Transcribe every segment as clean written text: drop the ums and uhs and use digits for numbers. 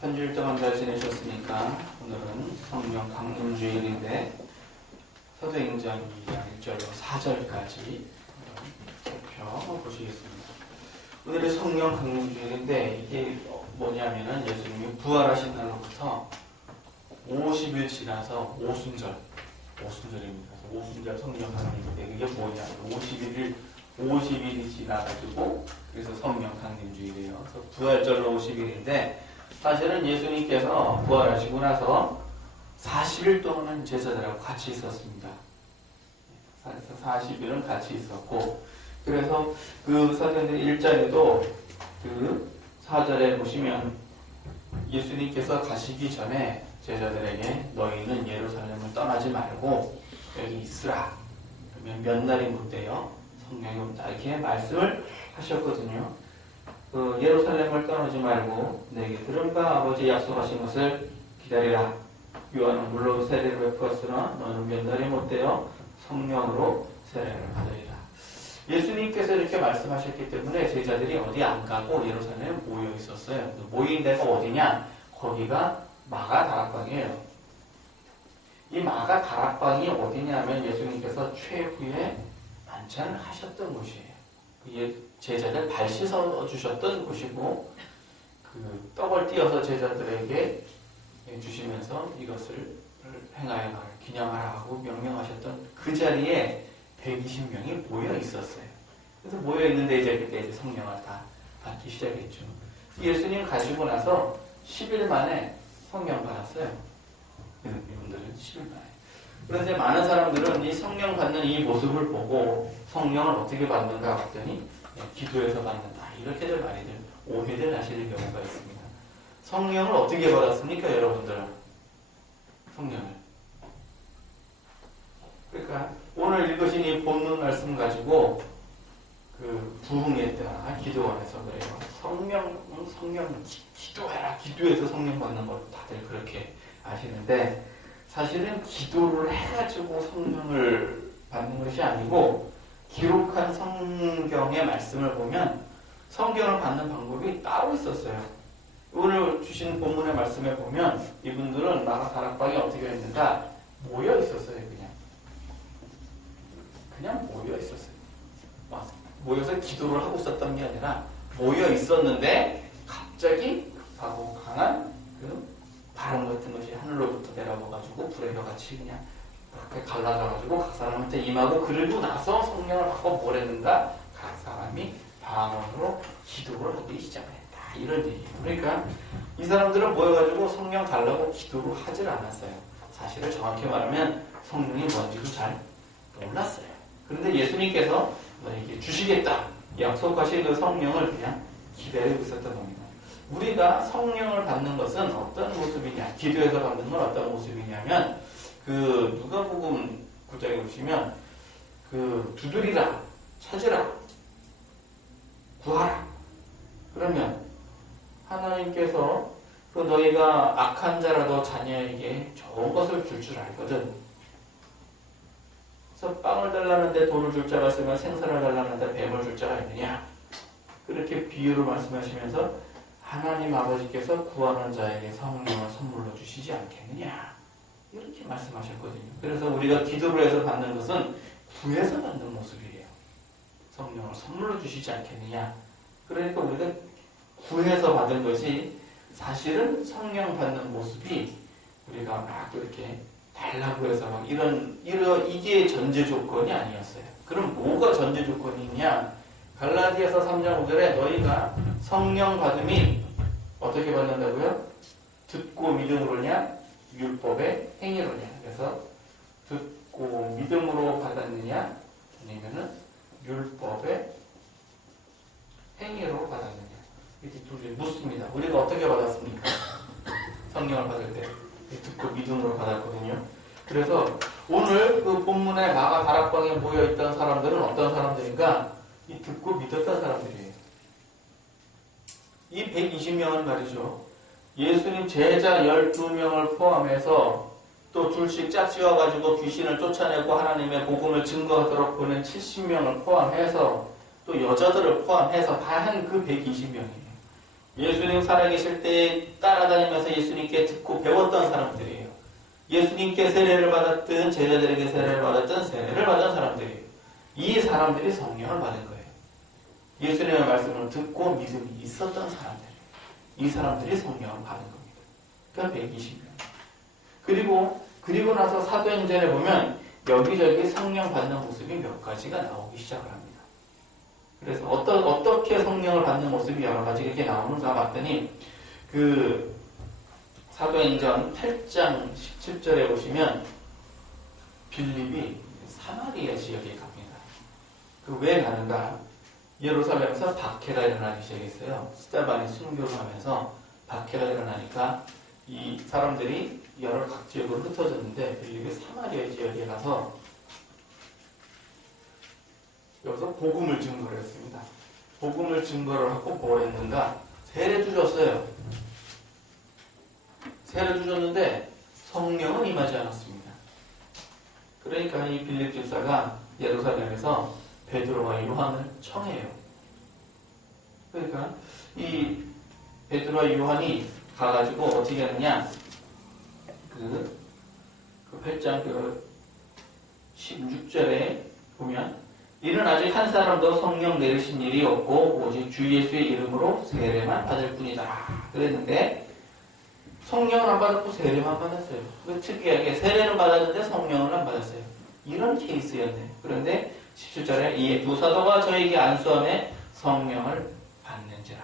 한 주일 동안 잘 지내셨습니까? 오늘은 성령 강림주일인데 사도행전 2장 1절로 4절까지 살펴보시겠습니다. 오늘의 성령 강림주일인데 이게 뭐냐면은 예수님이 부활하신 날로부터 50일 지나서 오순절입니다. 오순절 성령 강림인데 그게 뭐냐? 50일이 지나가지고 그래서 성령 강림주일이에요. 그래서 부활절로 50일인데 사실은 예수님께서 부활하시고 나서 40일 동안은 제자들하고 같이 있었습니다. 40일은 같이 있었고, 그래서 그 사도행전 1장에도 그 4절에 보시면 예수님께서 가시기 전에 제자들에게 너희는 예루살렘을 떠나지 말고 여기 있으라. 그러면 몇 날이 못 돼요? 성령이 온다. 이렇게 말씀을 하셨거든요. 예루살렘을 떠나지 말고 내게 들음과 아버지 약속하신 것을 기다리라. 요한은 물로 세례를 베풀었으나 너는 몇 날이 못되어 성령으로 세례를 받으리라. 예수님께서 이렇게 말씀하셨기 때문에 제자들이 어디 안 가고 예루살렘에 모여 있었어요. 모인 데가 어디냐? 거기가 마가 다락방이에요. 이 마가 다락방이 어디냐면 예수님께서 최후에 만찬을 하셨던 곳이에요. 제자들 발 씻어 주셨던 곳이고, 그 떡을 띄어서 제자들에게 주시면서 이것을 행하여 기념하라 하고 명령하셨던 그 자리에 120명이 모여 있었어요. 그래서 모여 있는데 그때 성령을 다 받기 시작했죠. 예수님 가시고 나서 10일 만에 성령 받았어요. 이분들은 10일 만에. 그런데 많은 사람들은 이 성령 받는 이 모습을 보고 성령을 어떻게 받는가 봤더니 기도해서 받는다. 이렇게들 많이들 오해를 하시는 경우가 있습니다. 성령을 어떻게 받았습니까, 여러분들? 성령을. 그러니까 오늘 읽으신 이 본문 말씀 가지고 그 부흥했다 기도원에서 그래요. 성령 기도해라. 기도해서 성령 받는 걸 다들 그렇게 아시는데 사실은 기도를 해가지고 성령을 받는 것이 아니고 기록한 성경의 말씀을 보면 성경을 받는 방법이 따로 있었어요. 오늘 주신 본문의 말씀에 보면 이분들은 마가 다락방에 어떻게 했는가? 모여 있었어요. 그냥 모여 있었어요. 모여서 기도를 하고 있었던 게 아니라 모여 있었는데 갑자기 급하고 강한 그 바람 같은 것이 하늘로부터 내려와가지고 불의 벼같이 그냥 그렇게 갈라져가지고 각 사람한테 임하고, 그러고 나서 성령을 받고 뭘 했는가? 각 사람이 방언으로 기도를 하기 시작했다. 이런 얘기예요. 그러니까 이 사람들은 모여가지고 성령 달라고 기도를 하질 않았어요. 사실을 정확히 말하면 성령이 뭔지도 잘 몰랐어요. 그런데 예수님께서 너에게 주시겠다 약속하신 그 성령을 그냥 기다리고 있었던 겁니다. 우리가 성령을 받는 것은 어떤 모습이냐? 기도해서 받는 건 어떤 모습이냐면 그 누가복음 9장에 보시면 그 두드리라, 찾으라, 구하라. 그러면 하나님께서 그 너희가 악한 자라도 자녀에게 좋은 것을 줄 줄 알거든. 그래서 빵을 달라는데 돌을 줄 자가 있으면 생선을 달라는데 뱀을 줄 자가 있느냐? 그렇게 비유로 말씀하시면서 하나님 아버지께서 구하는 자에게 성령을 선물로 주시지 않겠느냐? 이렇게 말씀하셨거든요. 그래서 우리가 기도를 해서 받는 것은 구해서 받는 모습이에요. 성령을 선물로 주시지 않겠느냐? 그러니까 우리가 구해서 받은 것이 사실은 성령 받는 모습이 우리가 막 이렇게 달라고 해서 막 이게 전제 조건이 아니었어요. 그럼 뭐가 전제 조건이냐? 갈라디아서 3장 5절에 너희가 성령 받음이 어떻게 받는다고요? 듣고 믿음으로냐? 율법의 행위로냐? 그래서 듣고 믿음으로 받았느냐? 아니면은 율법의 행위로 받았느냐? 이렇게 둘이 묻습니다. 우리가 어떻게 받았습니까? 성령을 받을 때 듣고 믿음으로 받았거든요. 그래서 오늘 그 본문에 마가 다락방에 모여있던 사람들은 어떤 사람들인가? 이 듣고 믿었던 사람들이에요. 이 120명은 말이죠. 예수님 제자 12명을 포함해서 또 둘씩 짝지어가지고 귀신을 쫓아내고 하나님의 복음을 증거하도록 보낸 70명을 포함해서 또 여자들을 포함해서 다 한 그 120명이에요. 예수님 살아계실 때 따라다니면서 예수님께 듣고 배웠던 사람들이에요. 예수님께 세례를 받았든 제자들에게 세례를 받았든 세례를 받은 사람들이에요. 이 사람들이 성령을 받은 거예요. 예수님의 말씀을 듣고 믿음이 있었던 사람들. 이 사람들이 성령을 받은 겁니다. 그러니까 120명. 그리고 나서 사도행전에 보면 여기저기 성령 받는 모습이 몇 가지가 나오기 시작을 합니다. 그래서 어떻게 성령을 받는 모습이 여러 가지 이렇게 나오는가 봤더니 사도행전 8장 17절에 보시면 빌립이 사마리아 지역에 갑니다. 왜 가는가? 예루살렘에서 박해가 일어나기 시작했어요. 스데반이 순교를 하면서 박해가 일어나니까 이 사람들이 여러 각 지역으로 흩어졌는데 빌립이 사마리아 지역에 가서 여기서 복음을 증거를 했습니다. 복음을 증거를 하고 뭘 했는가? 세례도 줬어요. 세례도 줬는데 성령은 임하지 않았습니다. 그러니까 이 빌립 집사가 예루살렘에서 베드로와 요한을 청해요. 그러니까 이 베드로와 요한이 가가지고 어떻게 하느냐? 그 8장 16절에 보면 이는 아직 한 사람도 성령 내리신 일이 없고 오직 주 예수의 이름으로 세례만 받을 뿐이다. 그랬는데 성령을 안 받았고 세례만 받았어요. 특이하게 세례는 받았는데 성령을 안 받았어요. 이런 케이스였네요. 그런데 17절에 이에 두 사도가 저에게 안수함에 성령을 받는지라.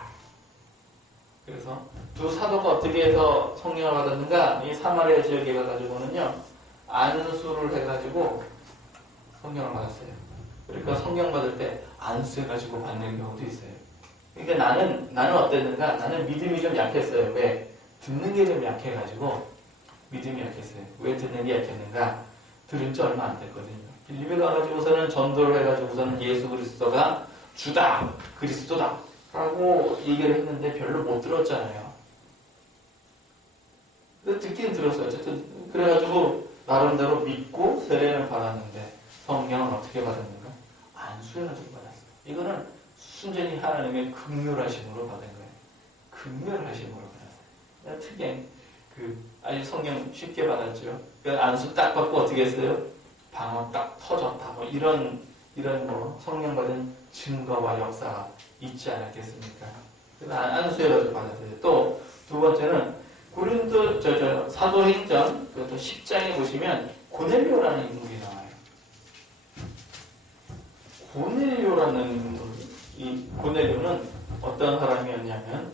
그래서 두 사도가 어떻게 해서 성령을 받았는가? 이 사마리아 지역에 가가지고는요 안수를 해가지고 성령을 받았어요. 그러니까 성령 받을 때 안수해가지고 받는 경우도 있어요. 그러니까 나는 어땠는가? 나는 믿음이 좀 약했어요. 왜? 듣는 게 좀 약해가지고 믿음이 약했어요. 왜 듣는 게 약했는가? 들은 지 얼마 안 됐거든요. 빌립에 가가지고서는 전도를 해가지고서는 예수 그리스도가 주다, 그리스도다 라고 얘기를 했는데 별로 못 들었잖아요. 근데 듣긴 들었어요. 어쨌든 그래가지고 나름대로 믿고 세례를 받았는데 성령은 어떻게 받았는가? 안수해가지고 받았어요. 이거는 순전히 하나님의 긍휼하심으로 받은 거예요. 긍휼하심으로 받았어요. 특이한 아주 성령 쉽게 받았죠. 안수 딱 받고 어떻게 했어요? 방언 딱 터졌다. 뭐 이런 성령 받은 증거와 역사가 있지 않았겠습니까? 안수해가지고 받았어요. 또 두 번째는 고린도 사도행전 또 10장에 보시면 고넬료라는 인물이 나와요. 고넬료라는 인물, 이 고넬료는 어떤 사람이었냐면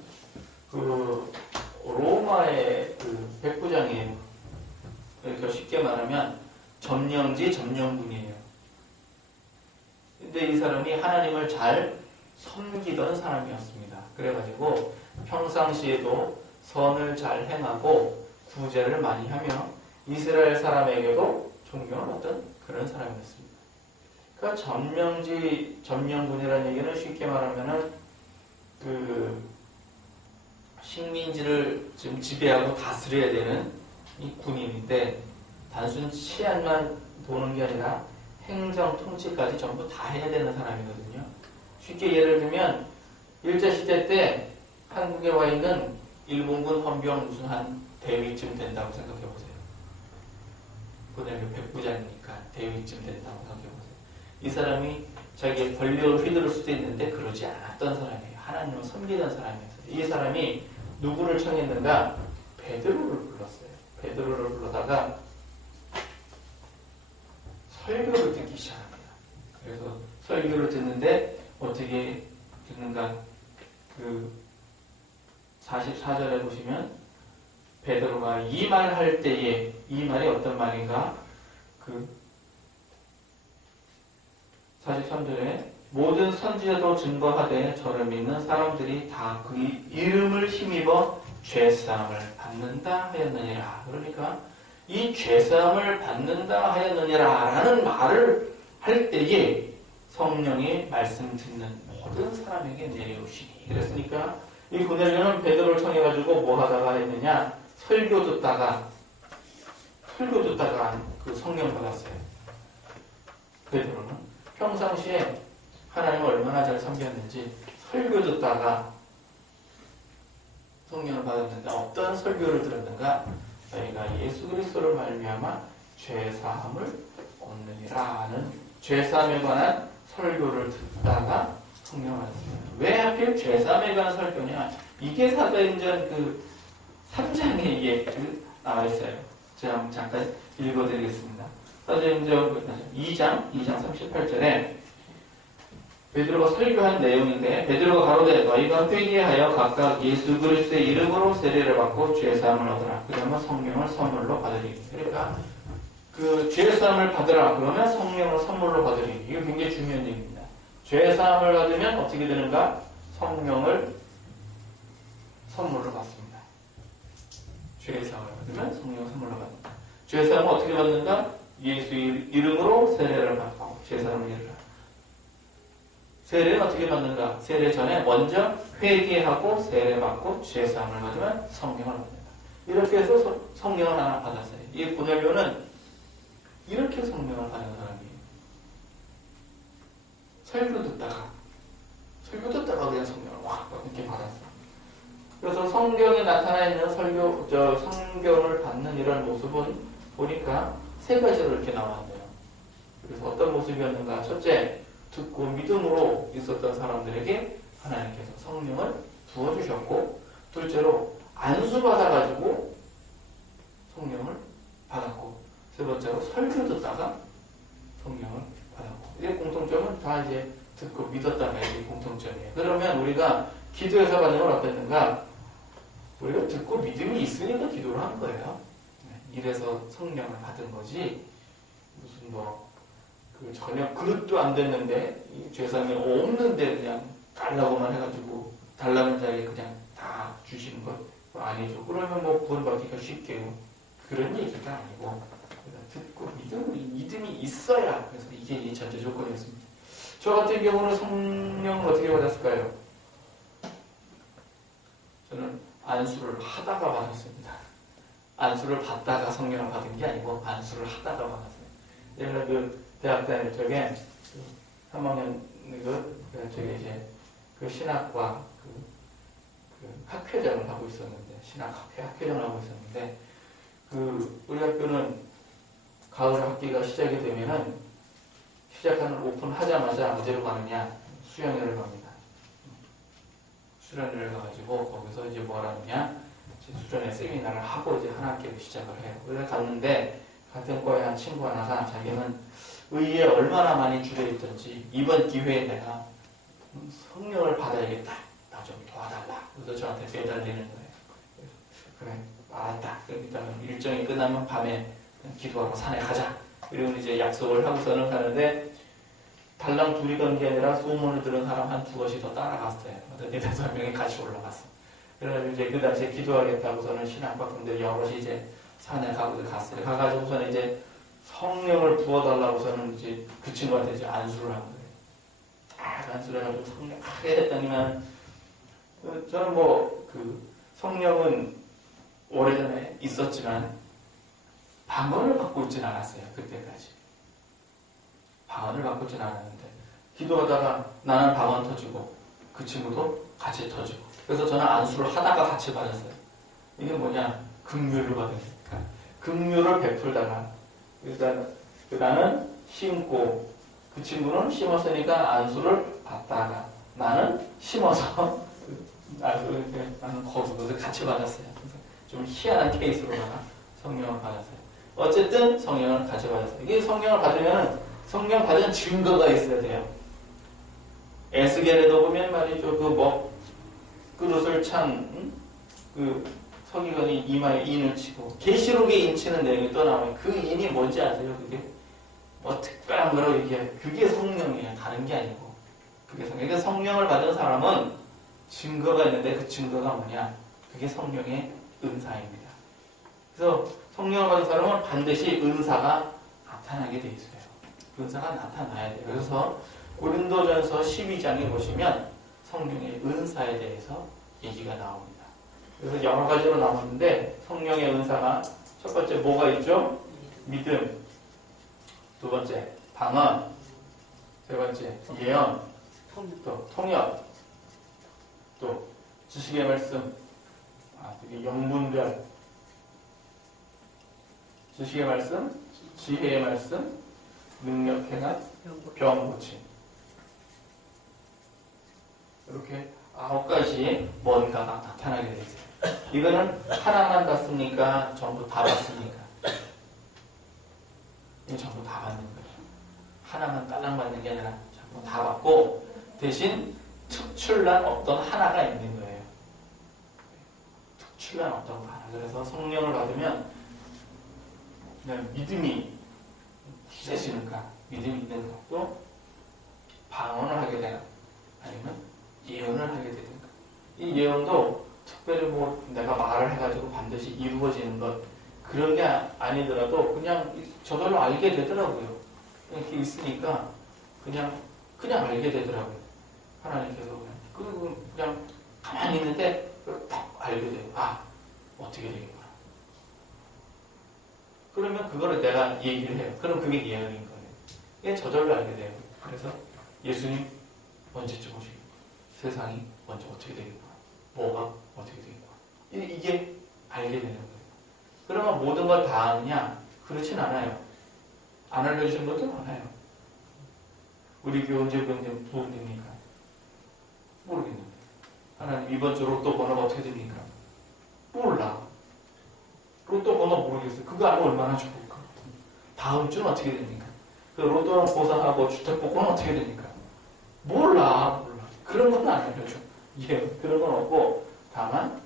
로마의 백부장이에요. 그러니까 쉽게 말하면 점령군이에요. 근데 이 사람이 하나님을 잘 섬기던 사람이었습니다. 그래가지고 평상시에도 선을 잘 행하고 구제를 많이 하며 이스라엘 사람에게도 존경을 받던 그런 사람이었습니다. 그러니까 점령군이라는 얘기는 쉽게 말하면은 식민지를 지금 지배하고 다스려야 되는 이 군인인데 단순 치안만 보는 게 아니라 행정 통치까지 전부 다 해야 되는 사람이거든요. 쉽게 예를 들면 일제시대 때 한국에 와 있는 일본군 헌병 무슨 한 대위쯤 된다고 생각해 보세요. 고넬료 백부장이니까 대위쯤 된다고 생각해 보세요. 이 사람이 자기의 권력을 휘두를 수도 있는데 그러지 않았던 사람이에요. 하나님을 섬기던 사람이었어요. 이 사람이 누구를 청했는가? 베드로를 불렀어요. 베드로를 불러다가 설교를 듣기 시작합니다. 그래서 설교를 듣는데 어떻게 듣는가? 44절에 보시면 베드로가 이 말 할 때에 이 말이 어떤 말인가? 43절에 모든 선지자도 증거하되 저를 믿는 사람들이 다 그 이름을 힘입어 죄사함을 받는다 하였느니라. 그러니까 이 죄사함을 받는다 하였느니라 라는 말을 할 때에 성령이 말씀 듣는 모든 사람에게 내려오시니. 그랬으니까 이 고넬료는 베드로를 청해가지고 뭐 하다가 했느냐? 설교 듣다가 그 성령 받았어요. 베드로는 평상시에 하나님을 얼마나 잘 섬겼는지 설교 듣다가 성령을 받았는데 어떤 설교를 들었는가? 너희가 예수 그리스도를 말미암아 죄사함을 얻느니라 하는 죄사함에 관한 설교를 듣다가 성령을 받았습니다. 왜 하필 죄사함에 관한 설교냐? 이게 사도행전 그 3장에 이게 나와 있어요. 제가 잠깐 읽어드리겠습니다. 사도행전 2장 38절에 베드로가 설교한 내용인데 베드로가 가로되 너희가 회개하여 각각 예수 그리스도의 이름으로 세례를 받고 죄사함을 얻으라. 그러면 성령을 선물로 받으리니. 그러니까 그 죄사함을 받으라. 그러면 성령을 선물로 받으리니. 이거 굉장히 중요한 얘기입니다. 죄사함을 받으면 어떻게 되는가? 성령을 선물로 받습니다. 죄사함을 받으면 성령을 선물로 받는다. 죄사함을 어떻게 받는가? 예수의 이름으로 세례를 받고 죄사함을 이루라. 세례는 어떻게 받는가? 세례 전에 먼저 회개하고 세례받고 죄사함을 받으면 성령을 받는다. 이렇게 해서 성령을 하나 받았어요. 이 고넬료는 이렇게 성령을 받은 사람이에요. 설교 듣다가 그냥 성령을 확 이렇게 받았어. 그래서 성경에 나타나 있는 성경을 받는 이런 모습은 보니까 세 가지로 이렇게 나왔네요. 그래서 어떤 모습이었는가? 첫째, 듣고 믿음으로 있었던 사람들에게 하나님께서 성령을 부어주셨고, 둘째로 안수받아가지고 성령을 받았고, 세 번째로 설교 듣다가 성령을 받았고. 이 공통점은 다 이제 듣고 믿었다가 이게 공통점이에요. 그러면 우리가 기도에서 받는 건 어땠는가? 우리가 듣고 믿음이 있으니까 기도를 한 거예요. 이래서 성령을 받은 거지, 무슨 전혀 그릇도 안 됐는데, 이 죄상이 없는데 그냥 달라고만 해가지고, 달라는 자리에 그냥 다 주시는 것 아니죠. 그러면 구원받기가 쉽게요. 그런 얘기가 아니고, 듣고 믿음이 있어야, 그래서 이게 전제 조건이었습니다. 저 같은 경우는 성령을 어떻게 받았을까요? 저는 안수를 하다가 받았습니다. 안수를 받다가 성령을 받은 게 아니고, 안수를 하다가 받았어요. 제가 대학 다닐 적에 3학년 이제 신학과 학회장을 하고 있었는데, 학회장을 하고 있었는데, 우리 학교는 가을 학기가 시작이 되면은 시작하는 오픈하자마자 어디로 가느냐? 수련회를 갑니다. 수련회를 가가지고 거기서 이제 뭘 하느냐? 수련회 세미나를 하고 이제 한 학기를 시작을 해요. 그래서 갔는데 같은 과에 한 친구 하나가 자기는 의에 얼마나 많이 주저있던지 이번 기회에 내가 성령을 받아야겠다. 나 좀 도와달라. 그래서 저한테 매달리는 거예요. 그래, 알았다. 일단 일정이 끝나면 밤에 기도하고 산에 가자. 그리고 이제 약속을 하고서는 가는데, 달랑 둘이 간 게 아니라 소문을 들은 사람 한 두것이 더 따라갔어요. 4-5명이 같이 올라갔어. 그래서 이제 그 당시에 기도하겠다고서는 신학과 분들 여럿이 이제 산에 갔어요. 가가지고서는 이제 성령을 부어달라고서는 이제 그 친구한테 이제 안수를 한 거예요. 딱 안수를 해가지고 성령 하게 됐더니만, 저는 성령은 오래전에 있었지만, 방언을 갖고 있진 않았어요. 그때까지. 방언을 갖고 있진 않았는데, 기도하다가 나는 방언 터지고, 그 친구도 같이 터지고. 그래서 저는 안수를 하다가 같이 받았어요. 이게 뭐냐? 긍휼을 받은 거니까. 긍휼을 베풀다가, 일단 나는 심고, 그 친구는 심었으니까 안수를 받다가, 나는 심어서 나는 거기서 같이 받았어요. 그래서 좀 희한한 케이스로다가 성령을 받았어요. 어쨌든 성령을 같이 받았어요. 이게 성령을 받으면 성령 받은 증거가 있어야 돼요. 에스겔에도 보면 말이죠. 그릇을 찬 서기관이 이마에 인을 치고, 계시록에 인치는 내용이 또 나와요. 그 인이 뭔지 아세요? 그게 특별한 거로 그게 성령이에요. 다른 게 아니고. 그게 성령. 그러니까 성령을 받은 사람은 증거가 있는데, 그 증거가 뭐냐? 그게 성령의 은사입니다. 그래서 성령을 받은 사람은 반드시 은사가 나타나게 돼 있어요. 은사가 나타나야 돼요. 그래서 고린도전서 12장에 보시면 성령의 은사에 대해서 얘기가 나옵니다. 그래서 여러 가지로 나오는데, 성령의 은사가 첫 번째 뭐가 있죠? 믿음. 두 번째 방언. 세 번째 예언. 또 통역. 또 지식의 말씀. 되게 영분별. 지식의 말씀, 지혜의 말씀, 능력 행한, 병 고침. 이렇게 9가지 뭔가가 나타나게 되어 있어요. 이거는 하나만 받습니까? 전부 다 받습니까? 이거 전부 다 받는 거예요. 하나만 딸랑 받는 게 아니라 전부 다 받고 대신 특출난 어떤 하나가 있는 거예요. 특출난 어떤 하나. 그래서 성령을 받으면 그냥 믿음이 굳세지는가, 믿음이 있는 것도 방언을 하게 되나, 아니면 예언을 하게 되든가. 이 예언도 특별히 뭐 내가 말을 해가지고 반드시 이루어지는 것, 그런 게 아니더라도 그냥 저절로 알게 되더라고요. 이렇게 있으니까 그냥 알게 되더라고요. 하나님께서 그냥 그냥 가만히 있는데 딱 알게 돼요. 아, 어떻게 되겠구나. 그러면 그거를 내가 얘기를 해요. 그럼 그게 예언인 거예요. 이게 저절로 알게 돼요. 그래서 예수님 언제쯤 오시겠구나. 세상이 먼저 어떻게 되겠구나. 뭐가 어떻게 되겠구나. 이게 알게 되는 거예요. 그러면 모든 걸 다 아느냐? 그렇진 않아요. 안 알려주신 것도 많아요. 우리 교회 언제 부흥됩니까? 모르겠는데. 하나님 이번 주 로또 번호가 어떻게 됩니까? 몰라. 로또 번호 모르겠어요. 그거 알면 얼마나 좋을까? 다음 주는 어떻게 됩니까? 그 로또랑 보상하고 주택복권은 어떻게 됩니까? 몰라. 그런 건 안 알려줘. 예, 그런 건 없고, 다만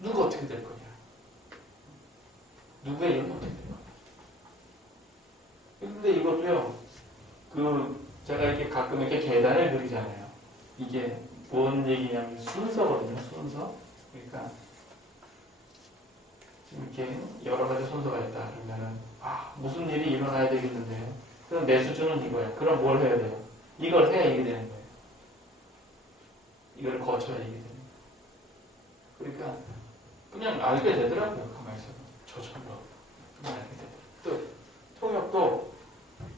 누가 어떻게 될 거냐? 누구의 이름은 어떻게 될 거냐? 근데 이것도요, 제가 이렇게 가끔 이렇게 계단을 그리잖아요. 이게 뭔 얘기냐면 순서거든요, 순서. 그러니까, 이렇게 여러 가지 순서가 있다. 그러면은, 무슨 일이 일어나야 되겠는데요. 그럼 내 수준은 이거야. 그럼 뭘 해야 돼요? 이걸 해야 이게 되는 거예요. 이걸 거쳐야 이게 되는 거예요. 그러니까, 그냥 알게 되더라고요, 가만히 있어도. 저절로. 그냥 알게 되더라고요. 또, 통역도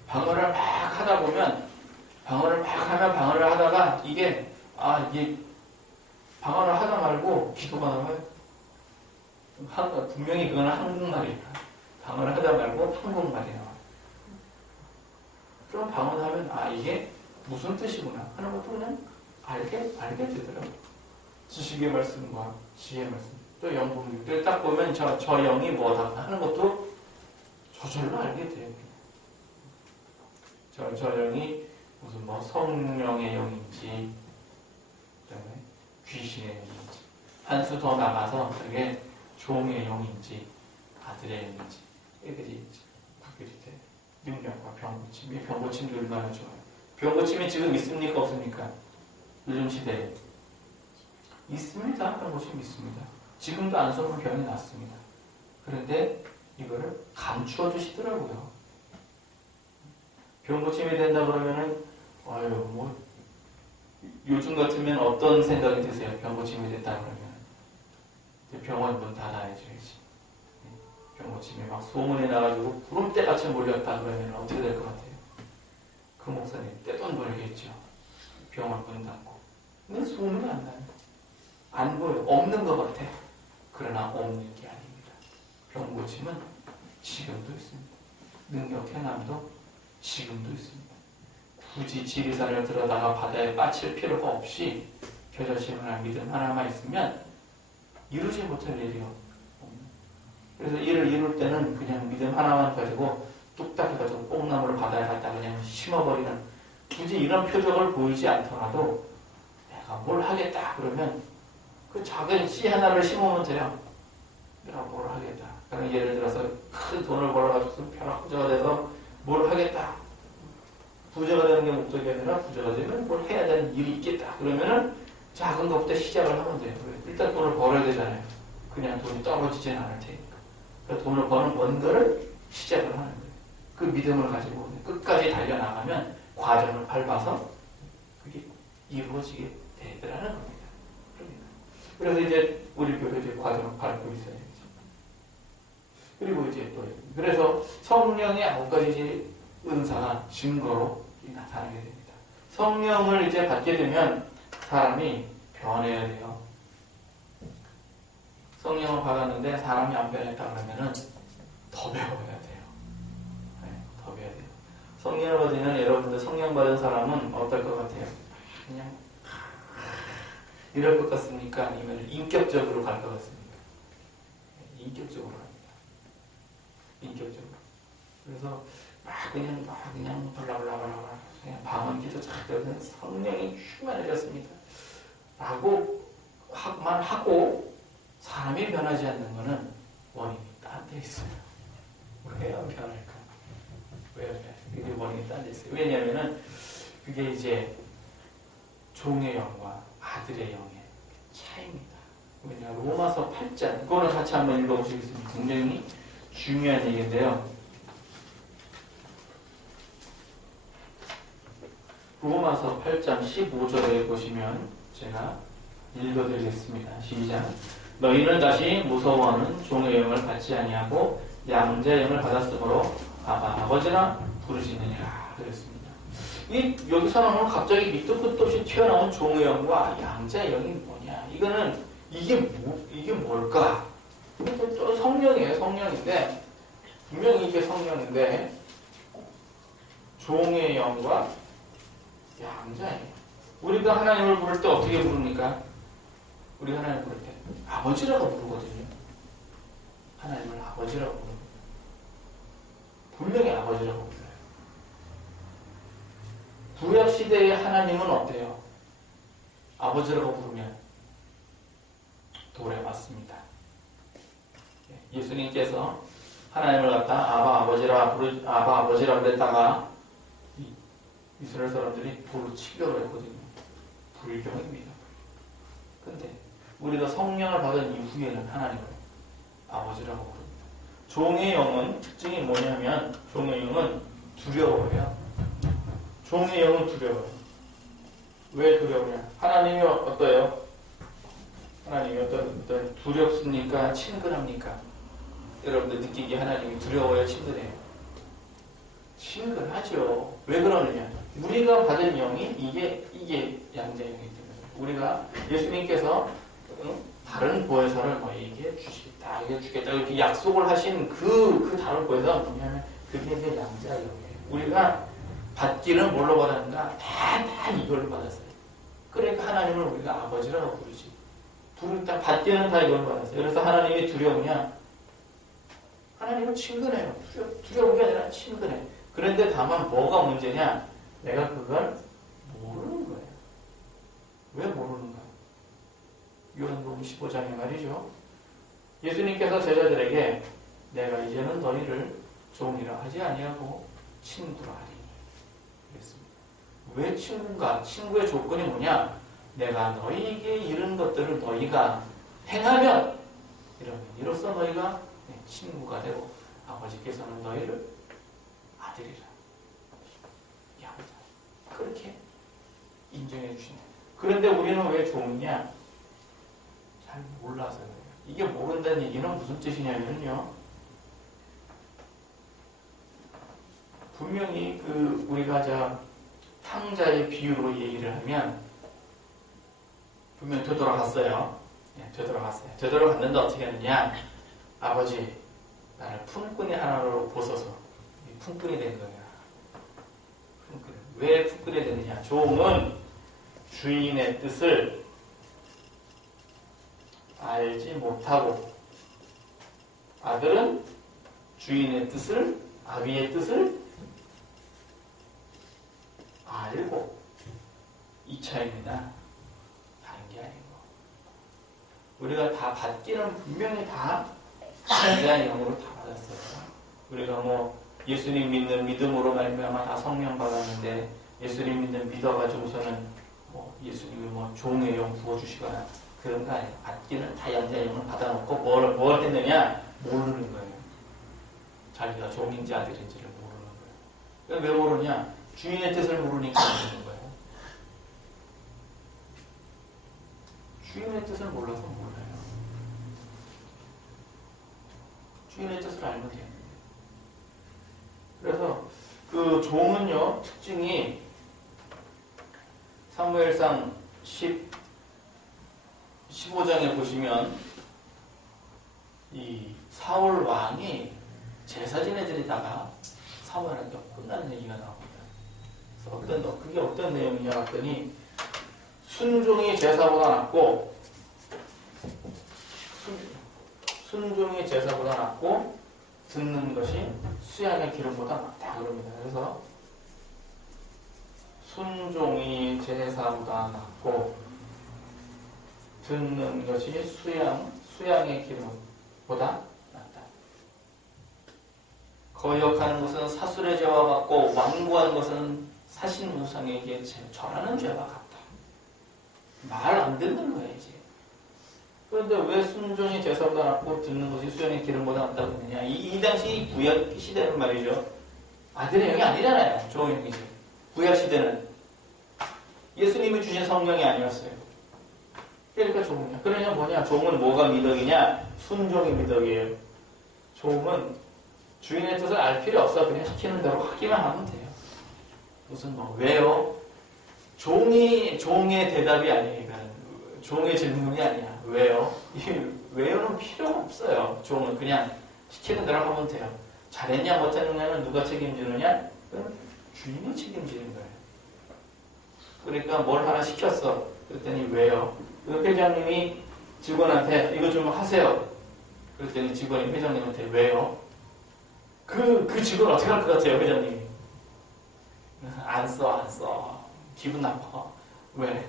방언을 막 하다 보면, 방언을 하다가, 이게 방언을 하다 말고 기도가 나와요. 분명히 그거는 한국말이야. 방언을 하다 말고 한국말이 나와요. 그럼 방언하면, 이게 무슨 뜻이구나 하는 것도 그냥 알게 되더라고요. 지식의 말씀과 지혜의 말씀. 또 영분별을 딱 보면 저 영이 뭐다 하는 것도 저절로 알게 돼요. 저 영이 무슨 성령의 영인지, 그다음에 귀신의 영인지, 한 수 더 나가서 그게 종의 영인지, 아들의 영인지, 이렇게 구별이 돼요. 능력과 병고침. 이 병고침도 얼마나 좋아요. 병고침이 지금 있습니까? 없습니까? 요즘 시대에. 있습니다. 병고침 있습니다. 지금도 안 쏘면 병이 났습니다. 그런데 이거를 감추어 주시더라고요. 병고침이 된다 그러면은, 요즘 같으면 어떤 생각이 드세요? 병고침이 됐다 그러면. 병원 문 닫아야지. 병고침이 막 소문이 나가지고 구름대같이 몰렸다 그러면 어떻게 될 것 같아요? 그 목사님 떼돈 벌겠죠. 병원 문 닫고. 근데 소문이 안 나요. 안 보여. 없는 것 같아. 그러나 없는 게 아닙니다. 병고침은 지금도 있습니다. 능력 행함도 지금도 있습니다. 굳이 지리산을 들어다가 바다에 빠칠 필요가 없이 겨자심 하나, 믿음 하나만 있으면 이루지 못할 일이요. 그래서 일을 이룰 때는 그냥 믿음 하나만 가지고 뚝딱 해가지고 뽕나무를 바다에 갖다 그냥 심어버리는, 굳이 이런 표적을 보이지 않더라도 내가 뭘 하겠다 그러면 그 작은 씨 하나를 심으면 돼요. 내가 뭘 하겠다. 그러니까 예를 들어서 큰 돈을 벌어가지고 벼락부자가 돼서 뭘 하겠다. 부자가 되는 게 목적이 아니라 부자가 되면 뭘 해야 되는 일이 있겠다. 그러면은 작은 것부터 시작을 하면 돼요. 일단 돈을 벌어야 되잖아요. 그냥 돈이 떨어지진 않을 테니까. 그 돈을 버는 뭔가를 시작을 하는 거예요. 그 믿음을 가지고 끝까지 달려나가면 과정을 밟아서 그게 이루어지게 되더라는 겁니다. 그래서 이제 우리 교회 이제 과정을 밟고 있어야 되죠. 그리고 이제 또 그래서 성령의 9가지 은사가 증거로 나타나게 됩니다. 성령을 이제 받게 되면 사람이 변해야 돼요. 성령을 받았는데 사람이 안 변했다 그러면은 더 배워야 돼요. 네, 더 배워야 돼요. 성령을 받으면 여러분들 성령 받은 사람은 어떨 것 같아요? 그냥 이럴 것 같습니까? 아니면 인격적으로 갈 것 같습니까? 네, 인격적으로 갑니다. 인격적으로. 그래서 그냥 블라블라블라 그냥 방언기도 작게 성령이 충만해졌습니다. 라고 만 하고 사람이 변하지 않는 것은 원인이 딴 데 있어요. 왜 안 변할까? 왜 그게 원인이 딴 데 있어요. 왜냐면은 그게 이제 종의 영과 아들의 영의 차이입니다. 왜냐 로마서 8장 그거는 같이 한번 읽어보시겠습니다. 굉장히 중요한 얘기인데요. 로마서 8장 15절에 보시면 제가 읽어드리겠습니다. 시작. 너희는 다시 무서워하는 종의 영을 받지 아니하고 양자의 영을 받았으므로 아바 아버지라 부르시느니라 그랬습니다. 여기서는 갑자기 밑도 끝도 없이 튀어나온 종의 영과 양자의 영이 뭐냐? 이게 뭘까? 또 성령이에요. 성령인데 분명히 이게 성령인데 종의 영과 양자예요. 우리가 하나님을 부를 때 어떻게 부릅니까? 우리 하나님 부를 때 아버지라고 부르거든요. 하나님을 아버지라고 부릅니다. 분명히 아버지라고 불러요. 구약시대의 하나님은 어때요? 아버지라고 부르면 돌에 맞습니다. 예수님께서 하나님을 갖다 아바 아버지라 그랬다가 이스라엘 사람들이 돌로 치려고 했거든요. 불경입니다. 근데 우리가 성령을 받은 이후에는 하나님을 아버지라고 부릅니다. 종의 영은 특징이 뭐냐면 종의 영은 두려워요. 종의 영은 두려워요. 왜 두려우냐? 하나님이 어때요? 하나님이 어떤 두렵습니까? 친근합니까? 여러분들 느끼기에 하나님이 두려워요? 친근해요? 친근하죠. 왜 그러느냐? 우리가 받은 영이 이게 양자의 영이기 때문에 우리가 예수님께서 다른 보혜사를 너희에게 주시겠다, 이게 주겠다 이렇게 약속을 하신 그 다른 보혜사가 뭐냐면 그게 이제 양자의 영이에요. 우리가 받기는 뭘로 받았는가? 다 이걸로 받았어요. 그러니까 하나님을 우리가 아버지라고 부르지. 받기는 다 이걸로 받았어요. 그래서 하나님이 두려우냐? 하나님은 친근해요. 두려운 게 아니라 친근해. 그런데 다만 뭐가 문제냐? 내가 그걸 모르는 거예요. 왜 모르는가? 요한복음 15장에 말이죠. 예수님께서 제자들에게 내가 이제는 너희를 종이라 하지 아니하고 친구라 하리니 그랬습니다. 왜 친구인가? 친구의 조건이 뭐냐? 내가 너희에게 이른 것들을 너희가 행하면 이로써 너희가 친구가 되고 아버지께서는 너희를 아들이라 양자 그렇게 인정해 주신다. 그런데 우리는 왜 종이냐? 잘 몰라서 그래요. 이게 모른다는 얘기는 무슨 뜻이냐면요, 분명히 우리가 탕자의 비유로 얘기를 하면 분명히 되돌아갔어요. 되돌아갔는데 어떻게 하느냐? 아버지, 나를 품꾼이 하나로 보소서. 품꾼이 된 거야. 왜 품꾼이 됐느냐? 종은 주인의 뜻을 알지 못하고, 아들은 주인의 뜻을, 아비의 뜻을 알고, 이 차이입니다. 다른 게 아니고. 우리가 다 받기는 분명히 다 자기의 영으로 다 받았어요. 우리가 예수님 믿는 믿음으로 말미암아 다 성령 받았는데, 예수님 믿는 믿어가지고서는 예수님이 종의 영 부어주시거나 그런 거 아니에요. 받기는 다 양자의 영을 받아놓고 뭘 했느냐? 모르는 거예요. 자기가 종인지 아들인지를 모르는 거예요. 왜 모르냐? 주인의 뜻을 모르니까 모르는 거예요. 주인의 뜻을 몰라서 몰라요. 주인의 뜻을 알면 돼요. 그래서 그 종은요, 특징이 사무엘상 15장에 보시면 사울 왕이 제사 지내드리다가 사무엘한테 혼나는 얘기가 나옵니다. 그래서 그게 어떤 내용이냐 했더니 순종이 제사보다 낫고 순종이 제사보다 낫고 듣는 것이 수양의 기름보다 낫다 그럽니다. 그래서 순종이 제사보다 낫고 듣는 것이 수양의 기름보다 낫다. 거역하는 것은 사술의 죄와 같고 완고한 것은 사신 우상에게 절하는 죄와 같다. 말 안 듣는 거예요, 이제. 그런데 왜 순종이 제사보다 낫고 듣는 것이 수양의 기름보다 낫다고 했느냐? 이 당시 구약 시대는 말이죠. 아들의 영이 아니잖아요. 종의 영이지. 구약 시대는 예수님이 주신 성령이 아니었어요. 그러니까 종이야. 그러냐 뭐냐? 종은 뭐가 미덕이냐? 순종이 미덕이에요. 종은 주인의 뜻을 알 필요 없어. 그냥 시키는 대로 하기만 하면 돼요. 무슨 왜요? 종의 대답이 아니에요. 이거는. 종의 질문이 아니야. 왜요? 이 왜요는 필요가 없어요. 종은 그냥 시키는 대로 하면 돼요. 잘했냐 못했느냐는 누가 책임지느냐? 그건 주인이 책임지는 거예요. 그러니까 뭘 하나 시켰어. 그랬더니 왜요? 그 회장님이 직원한테 이거 좀 하세요. 그랬더니 직원이 회장님한테 왜요? 그 직원 어떻게 할 것 같아요, 회장님이? 안 써. 기분 나빠. 왜?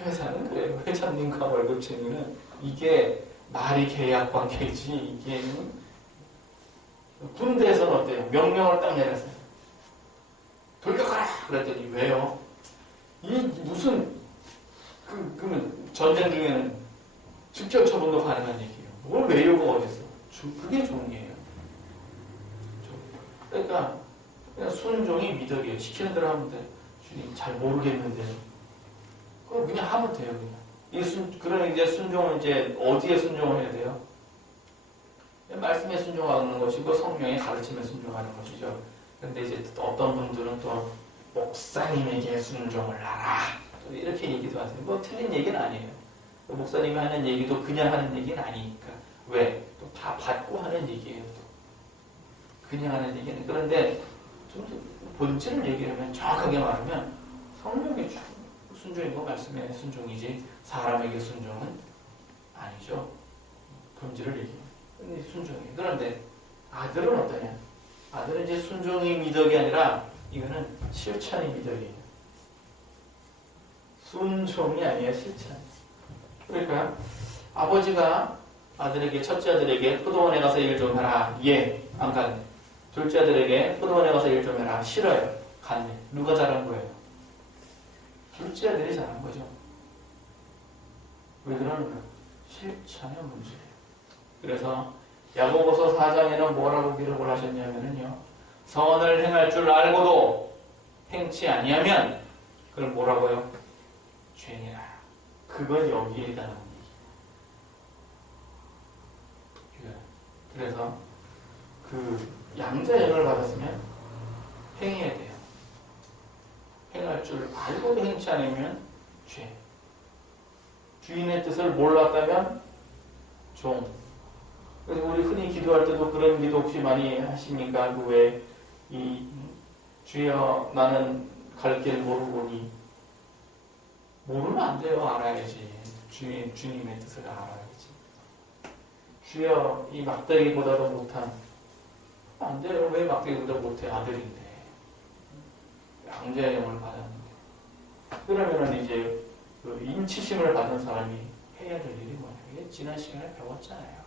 회사는 그래요. 회장님과 월급쟁이는 이게 말이 계약 관계이지, 이게 군대에서는 어때요? 명령을 딱 내렸어요. 돌격하라! 그랬더니 왜요? 이 무슨 그러면 전쟁 중에는 직접 처분도 가능한 얘기예요. 뭘 왜요가 어딨어? 그게 종이에요. 그러니까 그냥 순종이 미덕이에요. 시키는 대로 하면 돼. 주님 잘 모르겠는데요. 그럼 그냥 하면 돼요. 그냥. 그러면 이제 순종은 이제 어디에 순종을 해야 돼요? 말씀에 순종하는 것이고 성령의 가르침에 순종하는 것이죠. 근데 이제 어떤 분들은 또 목사님에게 순종을 하라. 또 이렇게 얘기도 하세요. 뭐 틀린 얘기는 아니에요. 목사님이 하는 얘기도 그냥 하는 얘기는 아니니까. 왜? 또 다 받고 하는 얘기예요. 또. 그냥 하는 얘기는. 그런데 좀 본질을 얘기하면 정확하게 말하면 성령의 순종이고 말씀의 순종이지 사람에게 순종은 아니죠. 본질을 얘기해요. 순종이에요. 그런데 아들은 어떠냐? 아들은 이제 순종이 미덕이 아니라 이거는 실천이 미덕이에요. 순종이 아니에요. 실천. 그러니까 아버지가 아들에게 첫째 아들에게 포도원에 가서 일 좀 해라. 예. 안 갔네. 둘째 아들에게 포도원에 가서 일 좀 해라. 싫어요. 갔네. 누가 잘한 거예요? 둘째 아들이 잘한 거죠. 왜 그러는가? 실천의 문제예요. 그래서 야고보서 4장에는 뭐라고 기록을 하셨냐면요. 선을 행할 줄 알고도 행치 아니하면 그걸 뭐라고요? 죄니라. 그건 여기에 해당하는 얘기예요. 그래서 그 양자역을 받았으면 행해야 돼요. 행할 줄 알고도 행치 않으면 죄. 주인의 뜻을 몰랐다면 종. 그래서 우리 흔히 기도할 때도 그런 기도 혹시 많이 하십니까? 그 왜 주여 나는 갈 길 모르고니. 모르면 안 돼요. 알아야지. 주님의 뜻을 알아야지. 주여 이 막대기보다도 못한. 안 돼요. 왜 막대기보다 못해? 아들인데. 양자의 영을 받았는데. 그러면은 이제 그 인치심을 받은 사람이 해야 될 일이 뭐냐. 이게 지난 시간에 배웠잖아요.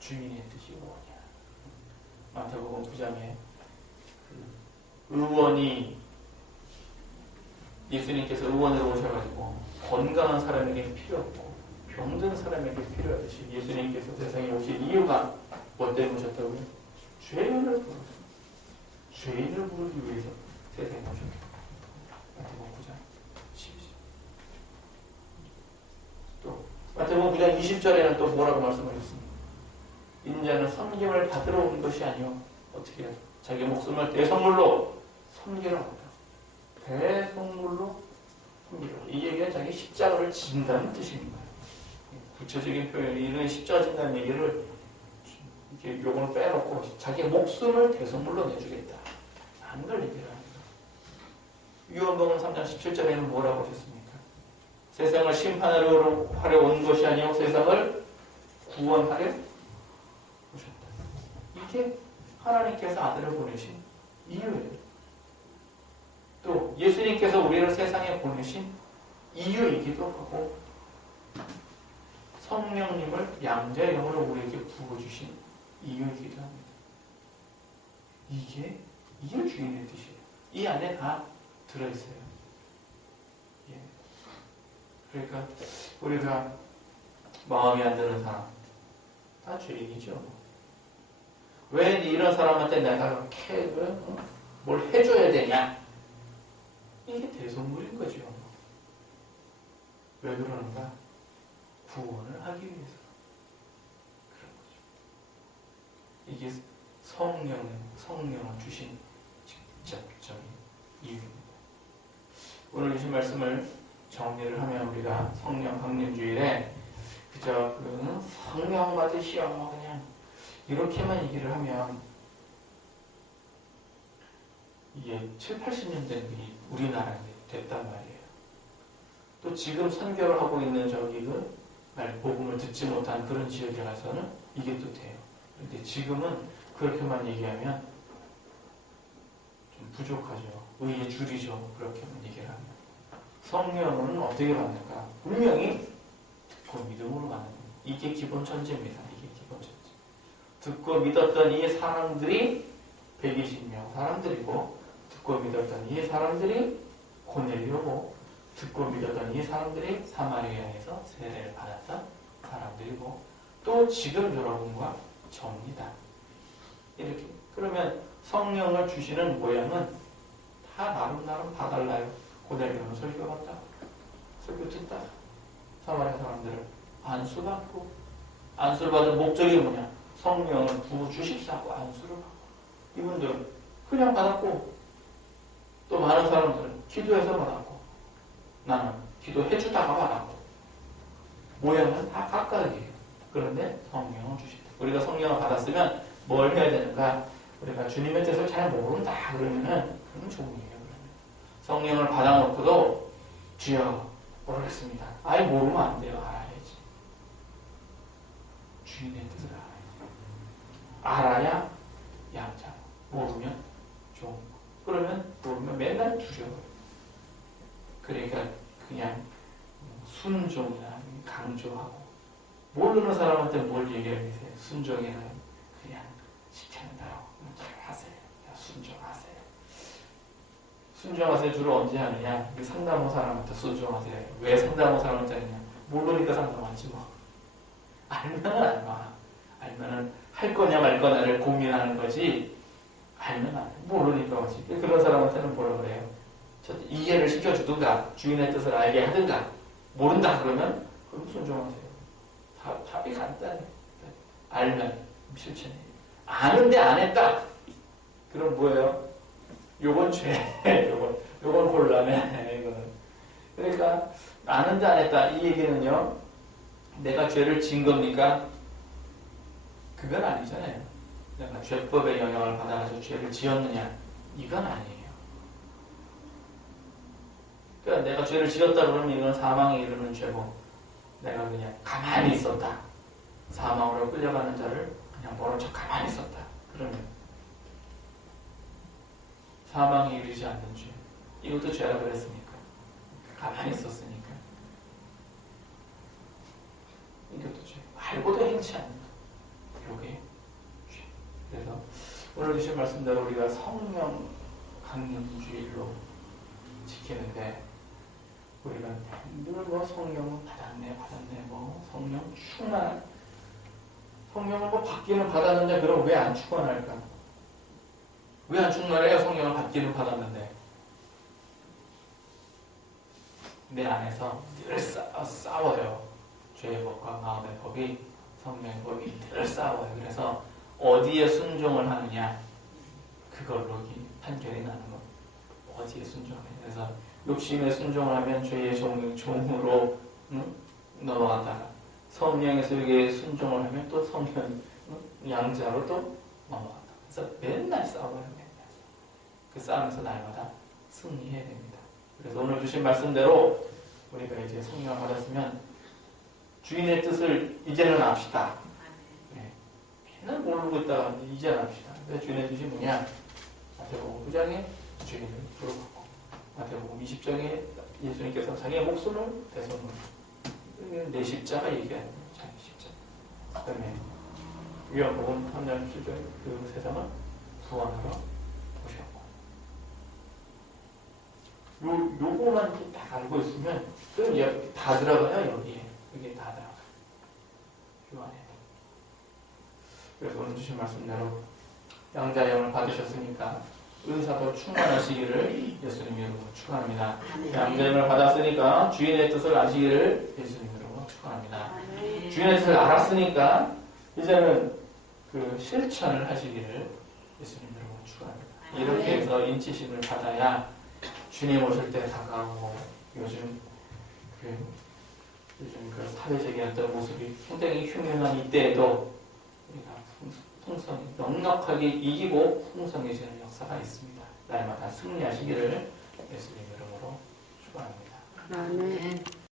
주인의 뜻이 뭐냐. 마태복음 9장에 의원이 예수님께서 의원으로 오셔가지고 건강한 사람에게 필요 없고 병든 사람에게 필요하듯이 예수님께서 세상에 오신 이유가 뭐 때문에 오셨다고요? 죄인을 부르셨어요. 죄인을 부르기 위해서 세상에 오셨다. 마태복음 9장 12절. 또 마태복음 9장 20절에는 또 뭐라고 말씀하셨습니까? 인자는 섬김을 받으러 온 것이 아니요 어떻게 해요? 자기 목숨을 대성물로 섬기러 온다. 대성물로 섬기러. 이 얘기가 자기 십자가를 진다는 뜻인 거예요. 구체적인 표현이 이런 십자가 진다는 얘기를 이렇게 요거는 빼놓고 자기의 목숨을 대속물로 내주겠다 하는 걸 얘기를 합니다. 요한복음 3장 17절에는 뭐라고 하셨습니까? 세상을 심판하러 온 것이 아니요 세상을 구원하려 오셨다. 이게 하나님께서 아들을 보내신 이유예요. 또 예수님께서 우리를 세상에 보내신 이유이기도 하고 성령님을 양자영으로 우리에게 부어주신 이유이기도 합니다. 이게 주인의 뜻이에요. 이 안에 다 들어있어요. 예. 그러니까 우리가 마음에 안 드는 사람 다 죄인이죠. 왜 이런 사람한테 내가 이렇게 뭘 해줘야 되냐? 이게 대속물인 거죠. 왜 그러는가? 구원을 하기 위해서 그런 거죠. 이게 성령을 주신 직접적인 이유입니다. 오늘 이 말씀을 정리를 하면 우리가 성령 강림주일에 그저 성령 받으시오 그냥 이렇게만 얘기를 하면 이게 7, 80년 된 일이 우리나라에 됐단 말이에요. 또 지금 선교를 하고 있는 복음을 듣지 못한 그런 지역에 가서는 이게 또 돼요. 그런데 지금은 그렇게만 얘기하면 좀 부족하죠. 의의 줄이죠. 그렇게만 얘기를 하면. 성령은 어떻게 받는가? 분명히 듣고 믿음으로 받는 겁니다. 이게 기본 천재입니다. 이게 기본 천재. 듣고 믿었던 이 사람들이 120명 사람들이고 듣고 믿었던 이 사람들이 고넬료고 듣고 믿었던 이 사람들이 사마리아에서 세례를 받았던 사람들이고 또 지금 여러분과 저입니다. 이렇게 그러면 성령을 주시는 모양은 다 나름 다 달라요. 고넬료는 설교 받다, 설교 듣다, 사마리아 사람들은 안수받고 안수를 받은 목적이 뭐냐? 성령을 부어 주십사고 안수를 받고 이분들은 그냥 받았고 또 많은 사람들은 기도해서 받았고 나는 기도해주다가 받았고 모양은 다 각각이에요. 그런데 성령을 주신다. 우리가 성령을 받았으면 뭘 해야 되는가? 우리가 주님의 뜻을 잘 모른다 그러면은 그건 종이에요. 성령을 받아놓고도 주여 모르겠습니다. 아예 모르면 안 돼요. 알아야지. 주인의 뜻을 알아야지. 알아야 양자. 모르면 종. 그러면 모르면 맨날 두려워요. 그러니까 그냥 순종이나 강조하고 모르는 사람한테 뭘 얘기하세요? 순종이나 그냥 시키는 대로 잘 하세요. 순종하세요. 순종하세요 주로 언제 하느냐? 상담원 사람한테 순종하세요. 왜 상담원 사람한테 하느냐? 모르니까 상담하지 뭐. 알면은 할 거냐 말 거냐를 고민하는 거지. 알면 안 돼. 모르니까 하지. 그런 사람한테는 뭐라 그래요? 이해를 시켜주든가 주인의 뜻을 알게 하든가 모른다 그러면 그럼 순종하세요. 답이 간단해. 알면 실천해. 아는데 안 했다. 그럼 뭐예요? 요건 죄. 요건 곤란해. 이거는. 그러니까 아는데 안 했다. 이 얘기는요. 내가 죄를 진 겁니까? 그건 아니잖아요. 내가 죄법의 영향을 받아가지고 죄를 지었느냐? 이건 아니에요. 그러니까 내가 죄를 지었다 그러면 이건 사망에 이르는 죄고 내가 그냥 가만히 있었다. 사망으로 끌려가는 자를 그냥 모른 척 가만히 있었다. 그러면 사망에 이르지 않는 죄. 이것도 죄라 그랬으니까. 가만히 있었으니까. 이것도 죄. 알고도 행치 않는 것. 이게 죄. 그래서 오늘 주신 말씀대로 우리가 성령 강림주일로 지키는데 우리가 늘 성령은 받았네 성령 충만 성령을 받기는 받았는데 그럼 왜 안 충만할까? 왜 안 충만해요? 성령을 받기는 받았는데 내 안에서 늘 싸워요. 죄의 법과 마음의 법이 성령의 법이 늘 싸워요. 그래서 어디에 순종을 하느냐 그걸로 판결이 나는 거. 어디에 순종하느냐. 그래서 욕심에 순종을 하면 죄의 종으로 넘어갔다가 성령의 소유에 순종을 하면 또 성령 양자로 또 넘어간다. 그래서 맨날 싸워요. 맨날. 그 싸움에서 날마다 승리해야 됩니다. 그래서 오늘 주신 말씀대로 우리가 이제 성령을 받았으면 주인의 뜻을 이제는 압시다. 네. 맨날 모르고 있다가 이제는 압시다. 주인의 뜻이 뭐냐? 마태복음 9장에 주인을 부르고 마태복음 20장에 예수님께서 자기의 목숨을 대속으로 내 십자가 얘기하는 거예요. 자기 십자가. 그 다음에 요한복음 3장 7절 그 세상을 구원하러 오셨고 요거만 딱 알고 있으면 그럼 이제 다 들어가요. 여기에. 여기에 다 들어가요. 요 안에. 그래서 오늘 주신 말씀대로 양자의 영을 받으셨으니까 은사도 충만하시기를 예수님 이름으로 축원합니다. 양자의 영을 받았으니까 주인의 뜻을 아시기를 예수님 이름으로 축원합니다. 주인의 뜻을 알았으니까 이제는 그 실천을 하시기를 예수님 이름으로 축원합니다. 이렇게 해서 인치심을 받아야 주님 오실 때 다가오고 요즘 그 사회적인 어떤 모습이 굉장히 흉흉한 이때에도 우리가 풍성히 넉넉하게 이기고 풍성해지는 역사가 있습니다. 날마다 승리하시기를 예수님 이름으로 축원합니다. 아멘.